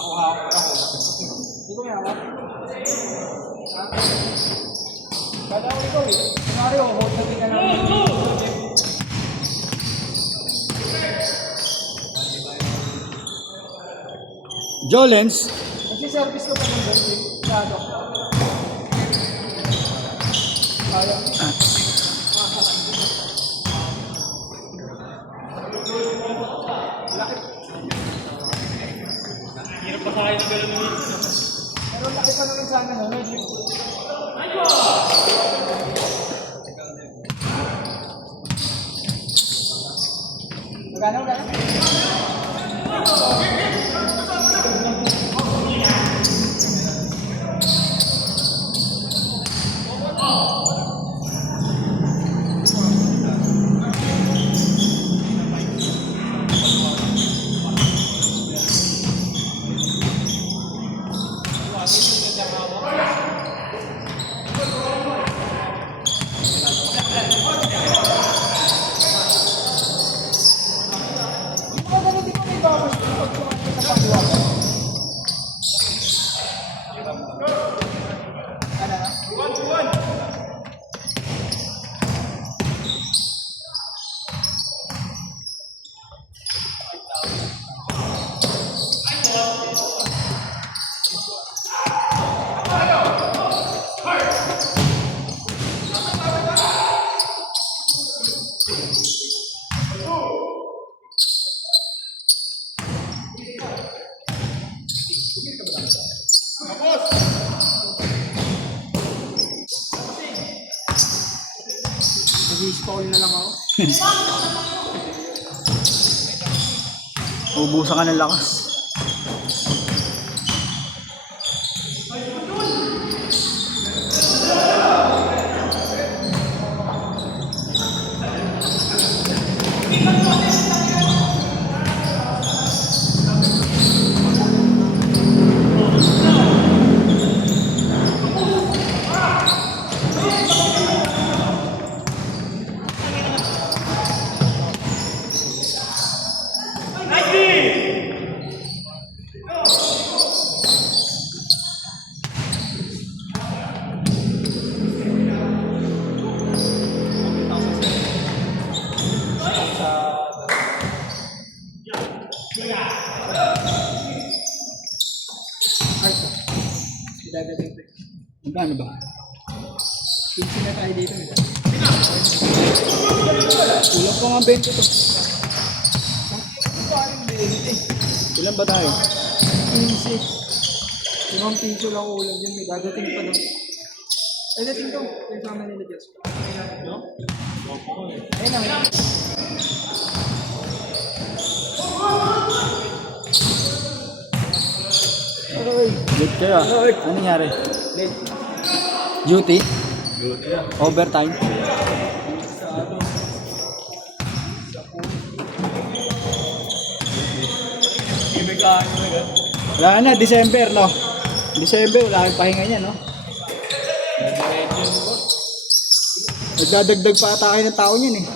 Ako hawak ako. Hindi ko may hawak. Kada ako ikaw eh. Mario, hold na ka lang. Jolens. Nagsiservice ko pa ng ganyan. Masyado. Sayang. Hirap pa sa akin ng gano'n mo. Pero laki pa naman sana no. Magana? Nag-i-spawn na lang ako. Ubusan ka ng lakas. Dadating ko. Magkano ba? 15 na tayo dito. Kulang pa nga 20 to. Ilan ba tayo? 15. Limang piso lang ulam dyan. May dadating pa doon. Dadating to. Kasama nila Diyos. No? Ayun lang. Late kayo ah. Ano nangyari? Late. Duty? Overtime? Wala na, December no? December, wala kang pahinga niya no? Nagdadagdag pa ata kayo ng tao niyan eh.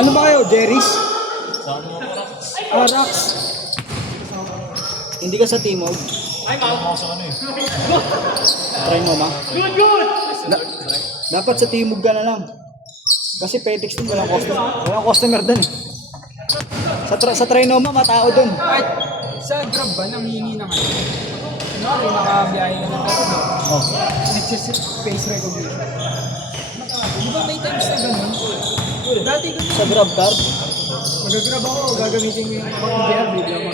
Ano ba kayo? Jerry's? Arax. Hindi ka sa Timog? Ay, mao. Sa ano eh. Try mo ma? Good! Dapat sa Timog ka na lang. Kasi Petix din walang customer. Walang customer dun eh. Sa Trinoma, matao dun. At sa Grab ba, nanghingi na ngayon? Ano, nakabiyahe na ng kasi doon. Oh. Face recognition. Di ba may times na ganun? Dati ganun. Sa Grab card? Mag-grab ako, gagamitin ko yung GR, bigla mo.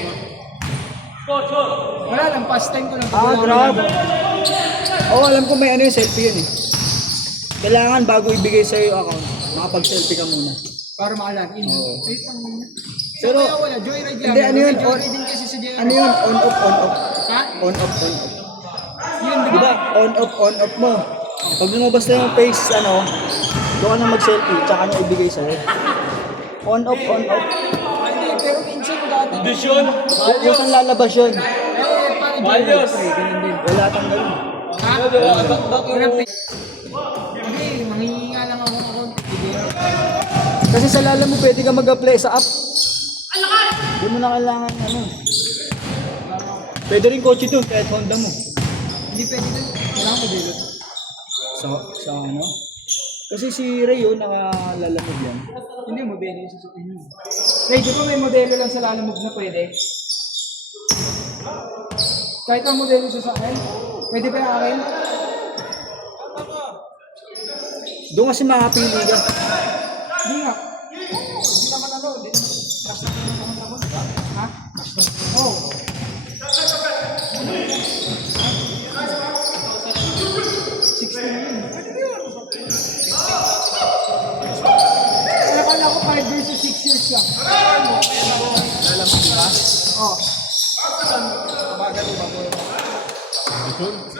Wala lang, past time ko lang. Grab. Oo, alam ko may ano yung selfie yun eh. Kailangan bago ibigay sa'yo yung account, makapag-selfie ka muna. Para maka-login. Oo. Wait lang muna. Pero, Kaya wala, joyride lang. hindi, ano yun? Joyride din kasi sa GR. Ano yun? On-off, on-off. Ha? On-off, on-off. Yun, di Di ba? ba? On-off, on-off mo. Pag lumabas na yung face, ano, doon ka na mag-selfie, tsaka na ibigay sa'yo. On-off, on-off. Hindi, pero minsan dati. Kondisyon! Kung saan lalabas yun? Parang Ayos! ganun din. Wala kang ganun. Ha? Walang pay. Hindi, manghihinga lang ako ng konti. Kasi sa lala mo pwede ka mag-apply sa app. Hindi mo na kailangan ano. Pwede rin kotse doon kahit Honda mo. Hindi pwede din. Kailangan mo dito. Sa ano? Kasi si Ray yun, nakalalamog yan. Hindi mo pwede yung susukin mo. Ray, di ba may modelo lang sa lalamog na pwede? Kahit ang modelo sa akin, pwede ba yung akin? Doon kasi makapili ka. Hindi nga. Hindi naman ano, hindi naman. Cash na naman ako. Ha? Cash na. Oo. 60 na yun. Kaya kala ko 5 years to 6 years lang. Lalamog ka? Oo.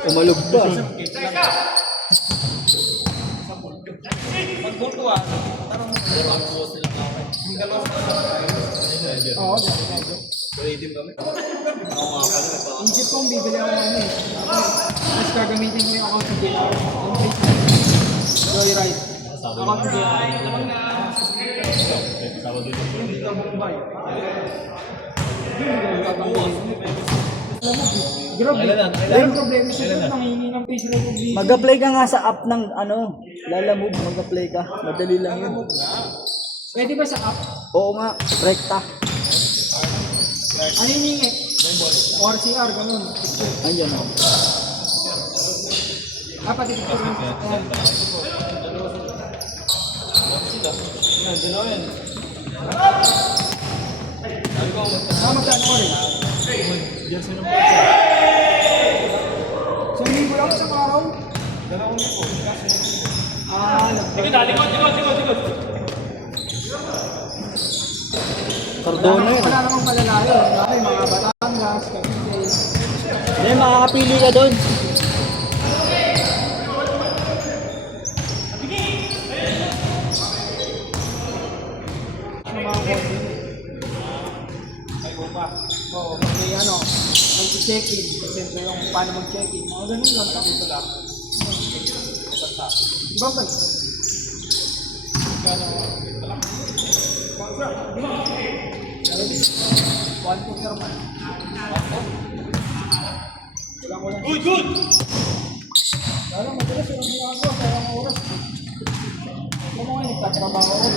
Umalog pa. Oo, Isip kong bibili ako ng ano eh. Tapos gagamitin ko yung account ng JR. Yung Facebook. Joyride. Account ng JR. Hindi ka Mumbai. Grabe. Yung problema sa ito, nangingi ng face recognition. Mag-apply ka nga sa app ng ano, lalamog, mag-apply ka. Madali lang yun. Pwede ba sa app? Oo nga, rekta. Ano yung hingi? Or CR, ganun. Ayan o. Pati picture rin. Magkano ko rin? So, linggo lang sa araw? Dalawang linggo. Likod. Cardona yun. Wala namang malalayo. Dahil mga Batangas, Cavite. Hindi, makakapili ka doon. Sa mga konti. Oo, may ano, mag-check-in. Siyempre yung paano mag-check-in. Mga ganun lang. Tapos ko lang. Ibang ba? One to sir man. Good! Kaya madalas yung ginagawa, kaya ang oras. Ano mo ngayon, nagtatrabaho ko.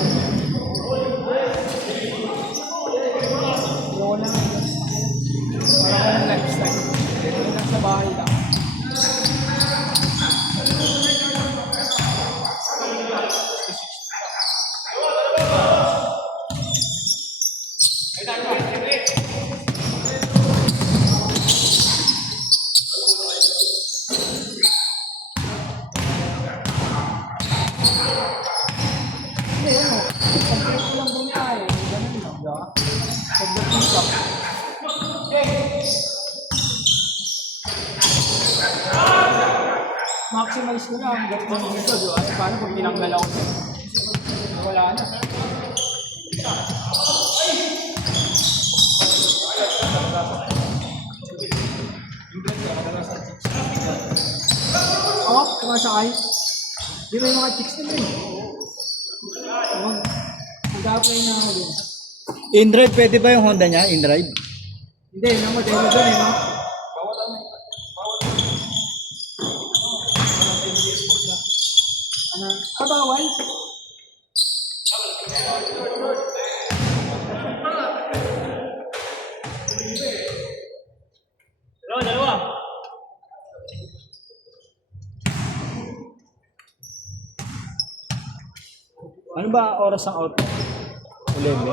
Pero wala nga. Para ko ng lifestyle. Dito lang sa bahay lang. Hindi, ano. Pag-break ko lang bumiyahe. Ganun lang, di ba? Pag-break up. Maximize ko na ang gatong dito, di ba? Paano pag tinanggal ako? Wala na. Oo, tumasakay. Di ba yung mga chicks na yun? Oo. Mag-apply na ako dun. In-drive, pwede ba yung Honda niya? In-drive? Hindi, yung modelo dun eh, no? Ano? Bawal? Dalawa. Ano ba oras ang out? 11.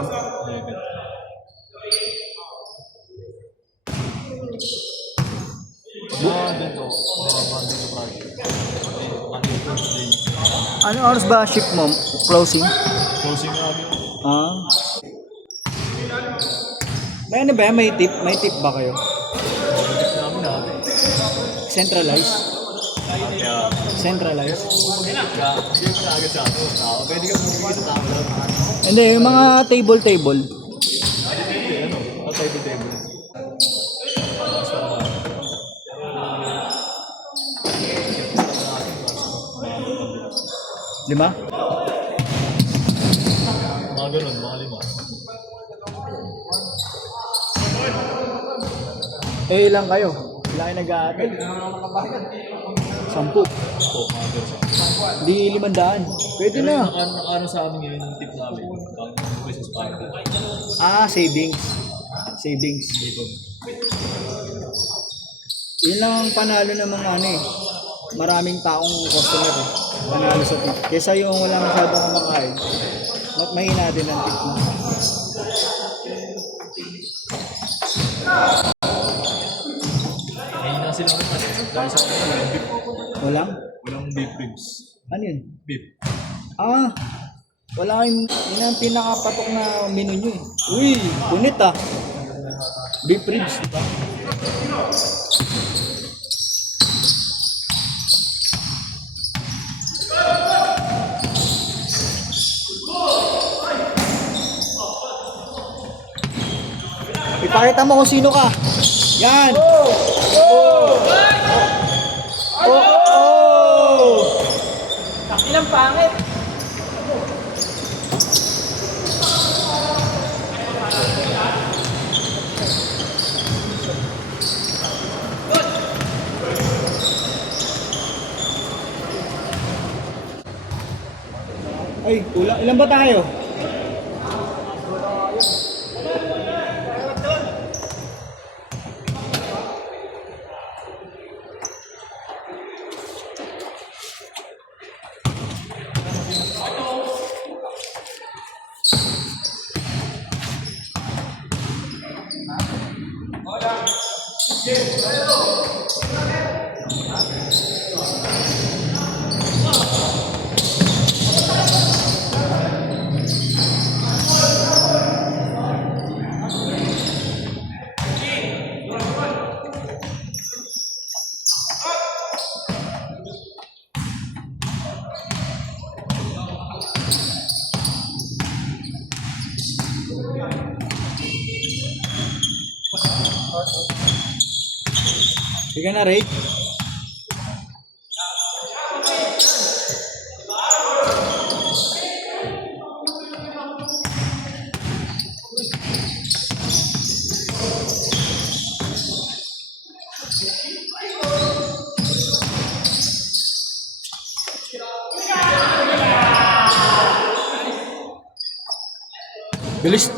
Ano oras ba ship mo? Closing? Closing namin. Ah. May ano ba? May tip? May tip ba kayo? Namin natin. Centralized? Kaya, Centralized? hindi mo na agad sa ato. Pwede ka bumigay sa tao lang. Hindi, yung mga table. Depende, ano? Table. Di ba? ganun, mga 5. Eh, ilang kayo? Ilang kayo nag-aatay? 10. Oo, mga ganun. Di 500. Pwede Pero na. yung nakaano sa amin ngayon, yung tip namin, pang business partner. Ah, savings. Savings. Yun lang ang panalo ng mga ano eh. Maraming taong customer eh. Panalo sa tip. Kesa yung wala masyadong kumakain, mahina din ang tip mo. Ngayon na sila naman. Dahil sa akin, walang beef. Walang? Walang beef ribs. Ano yun? Beef. Ah, wala kayong, yun ang pinakapatok na menu nyo eh. Uy, punit ah. Beef ribs, di ba? Ipakita mo kung sino ka. Yan. Oh! Oh! Ilang pangit. Ay, ilan ba tayo? Sige na, Ray.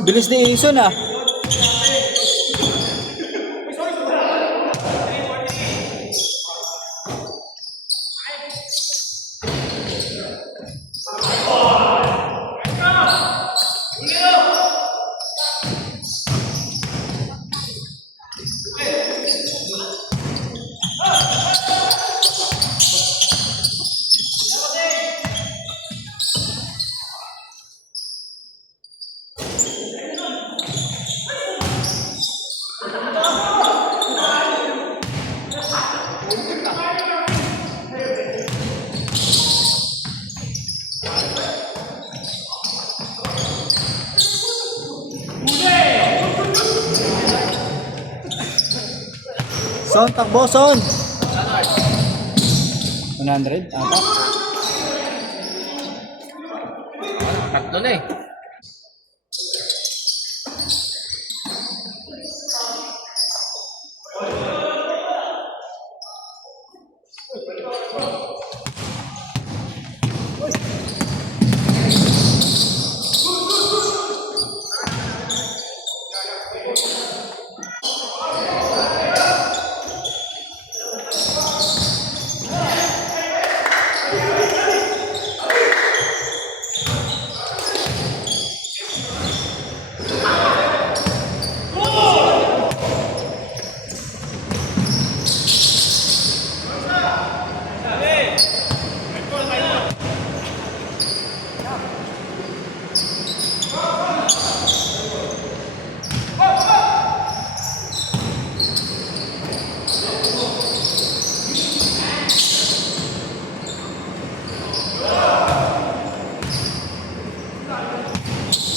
Bilis ni Ison ah. Son, takbo, Son! 100? Apat? Tatlo na eh.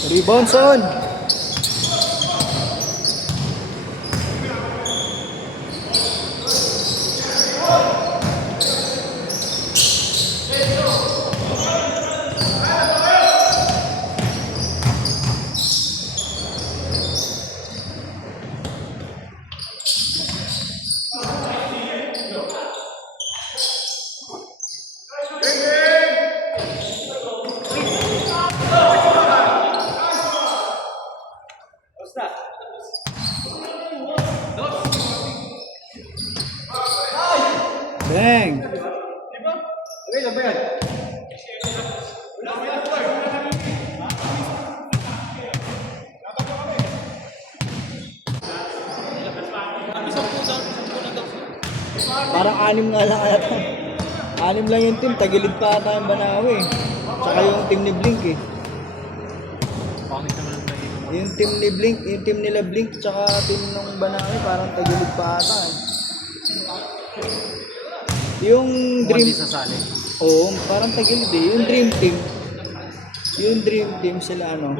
Rebound, Son! Parang 6 nga lang ata. 6 lang yung team, tagilid pa ata yung Banawe. Tsaka yung team ni Blink eh. Pangit naman ang naging. Yung team ni Blink, yung team nila Blink, tsaka team ng Banawe, parang tagilid pa ata eh. Yung Dream... Hindi sasali. Oo, parang tagilid eh. Yung Dream Team. Yung Dream Team sila ano.